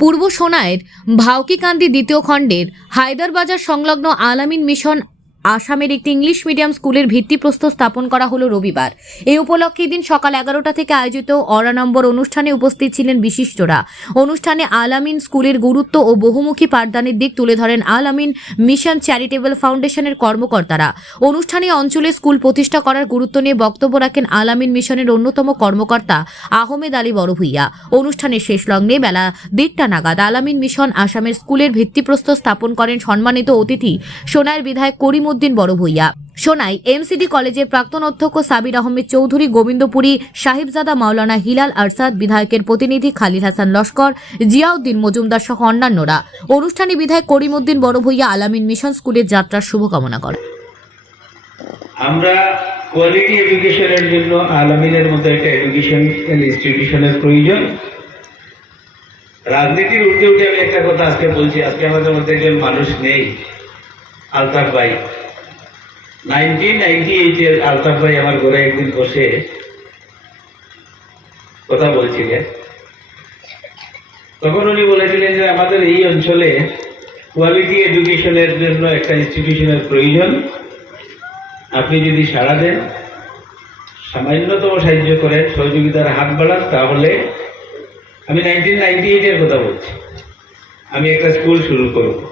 পূর্ব সোনায়ের ভাউকিকান্দি দ্বিতীয় খণ্ডের হায়দারবাজার সংলগ্ন আলামিন মিশন আসামের একটি ইংলিশ মিডিয়াম স্কুলের ভিত্তিপ্রস্তর স্থাপন করা হলো রবিবার। এই উপলক্ষে দিন সকাল এগারোটা থেকে আয়োজিত অরা নম্বর অনুষ্ঠানে উপস্থিত ছিলেন বিশিষ্টরা। অনুষ্ঠানে আলামিন স্কুলের গুরুত্ব ও বহুমুখী পাঠদানের দিক তুলে ধরেন আলামিন মিশন চ্যারিটেবল ফাউন্ডেশনের কর্মকর্তারা। অনুষ্ঠানে অঞ্চলে স্কুল প্রতিষ্ঠা করার গুরুত্ব নিয়ে বক্তব্য রাখেন আলামিন মিশনের অন্যতম কর্মকর্তা আহমেদ আলী বড়ভূইয়া। অনুষ্ঠানের শেষ লগ্নে বেলা দেড়টা নাগাদ আলামিন মিশন আসামের স্কুলের ভিত্তিপ্রস্তর স্থাপন করেন সম্মানিত অতিথি সোনার বিধায়ক করিমউদ্দিন বড়ভূইয়া সোনাই এমসিডি কলেজের প্রাক্তন অধ্যক্ষ সাবির আহমেদ চৌধুরী, গোবিন্দপুরী সাহিবজাদা মাওলানা হিলাল আরসাদ বিধায়কের প্রতিনিধি খালিদ হাসান লস্কর, জিয়াউদ্দিন মজুমদার সহ অন্যান্যরা। অনুষ্ঠানে বিধায়ক করিমউদ্দিন বড়ভূইয়া আলামিন মিশন স্কুলের যাত্রার শুভকামনা করেন। আমরা কোয়ালিটি এডুকেশনের জন্য আলামিনের মতো একটা এডুকেশন ইনস্টিটিউশনের প্রয়োজন। রাজনীতির উঠে উঠে আমি একটা কথা আজকে বলছি, আজকে আমাদের মধ্যে একজন মানুষ নেই। আলতাফ ভাই। নাইনটিন নাইনটি এইটের আলতাফ ভাই আমার ঘরে একদিন বসে কথা বলছিলেন। তখন উনি বলেছিলেন যে আমাদের এই অঞ্চলে কোয়ালিটি এডুকেশনের জন্য একটা ইনস্টিটিউশনের প্রয়োজন। আপনি যদি সাড়া দেন, সামান্যতম সাহায্য করেন, সহযোগিতার হাত বাড়ান, তাহলে আমি নাইনটিন নাইনটি এইটের কথা বলছি। আমি একটা স্কুল শুরু করব।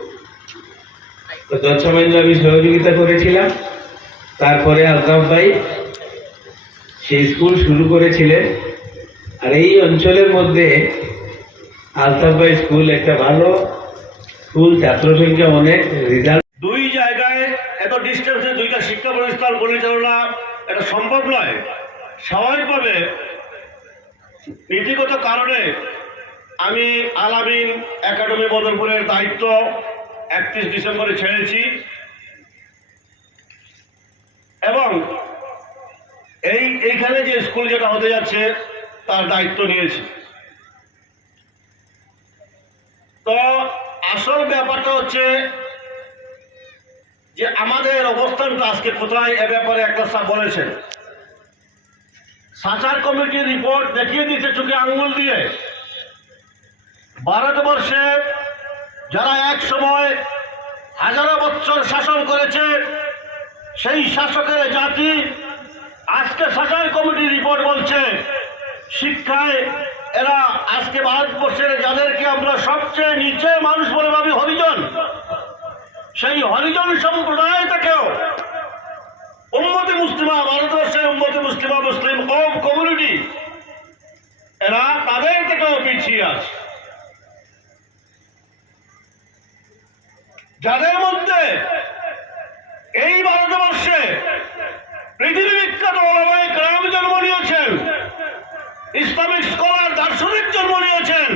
তো যৎসামান্য আমি সহযোগিতা করেছিলাম। তারপরে আলতাফ ভাই সেই স্কুল শুরু করেছিলেন। আর এই অঞ্চলের মধ্যে আলতাফ ভাই স্কুল একটা ভালো স্কুল ছাত্র সংখ্যা অনেক রেজাল্ট দুই জায়গায় এত ডিস্টেন্সে দুইটা শিক্ষা প্রতিষ্ঠান পরিচালনা এটা সম্ভব নয়। স্বাভাবিকভাবে নীতিগত কারণে আমি আলামিন একাডেমি বদরপুরের দায়িত্ব একত্রিশ ডিসেম্বরে ছেড়েছি। এবং এই, এইখানে যে স্কুল যেটা হতে যাচ্ছে, তার দায়িত্ব নিয়েছি। তো আসল ব্যাপারটা হচ্ছে যে আমাদের অবস্থানটা আজকে কোথায়, এ ব্যাপারে একটা বলেছেন। সাচার কমিটির রিপোর্ট দেখিয়ে দিয়েছে, চোখে আঙ্গুল দিয়ে। ভারতবর্ষে যারা এক সময় হাজারো বছর শাসন করেছে, সেই শাসকের জাতি আজকে সাচার কমিটির রিপোর্ট বলছে, শিক্ষায় এরা আজকে ভারতবর্ষের যাদেরকে আমরা সবচেয়ে নিচে মানুষ বলে ভাবি হরিজন। সেই হরিজন সম্প্রদায় থেকেও উম্মতি মুসলিমা, ভারতবর্ষের উম্মতি মুসলিমা, মুসলিম কম কমিউনিটি, এরা তাদের থেকেও পিছিয়ে আছে। যাদের মধ্যে এই ভারতবর্ষে পৃথিবী বিখ্যাত ওলামায়ে কেরাম জন্ম নিয়েছেন, ইসলামিক স্কলার দার্শনিক জন্ম নিয়েছেন,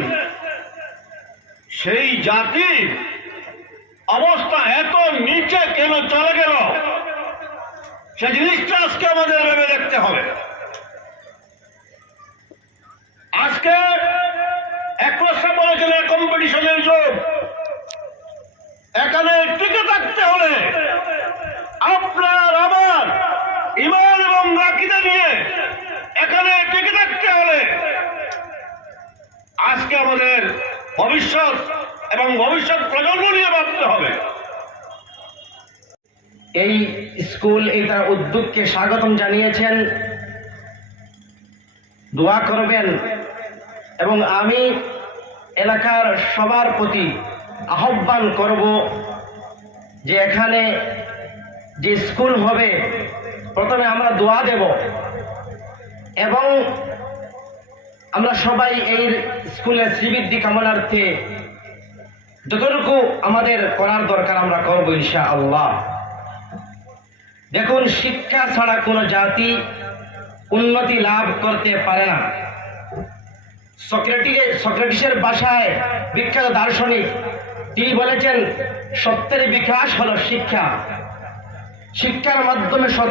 সেই জাতির অবস্থা এত নিচে কেন চলে গেল, সে জিনিসটা আজকে আমাদের ভেবে দেখতে হবে। আজকে এক প্রশ্ন বলেছিল কম্পিটিশনের যুগ এখানে টিকে থাকতে হলে আপনার আমার ইমান এবং রাকিদা নিয়ে এখানে টিকে থাকতে হলে আজকে আমাদের ভবিষ্যৎ এবং ভবিষ্যৎ প্রজন্ম নিয়ে ভাবতে হবে। এই স্কুল এই তার উদ্যোগকে স্বাগতম জানিয়েছেন। দোয়া করবেন এবং আমি এলাকার সবার প্রতি আহ্বান করব যে এখানে যে স্কুল হবে, প্রথমে আমরা দোয়া দেব এবং আমরা সবাই এই স্কুলের শ্রীবৃদ্ধি কামনার্থে যতটুকু আমাদের করার দরকার আমরা করব ইনশা আল্লাহ দেখুন, শিক্ষা ছাড়া কোনো জাতি উন্নতি লাভ করতে পারে না। সক্রেটিস সক্রেটিসের ভাষায় বিখ্যাত দার্শনিক তিনি বলেছেন, সত্যের বিকাশ হলো শিক্ষা। শিক্ষার মাধ্যমে সত্য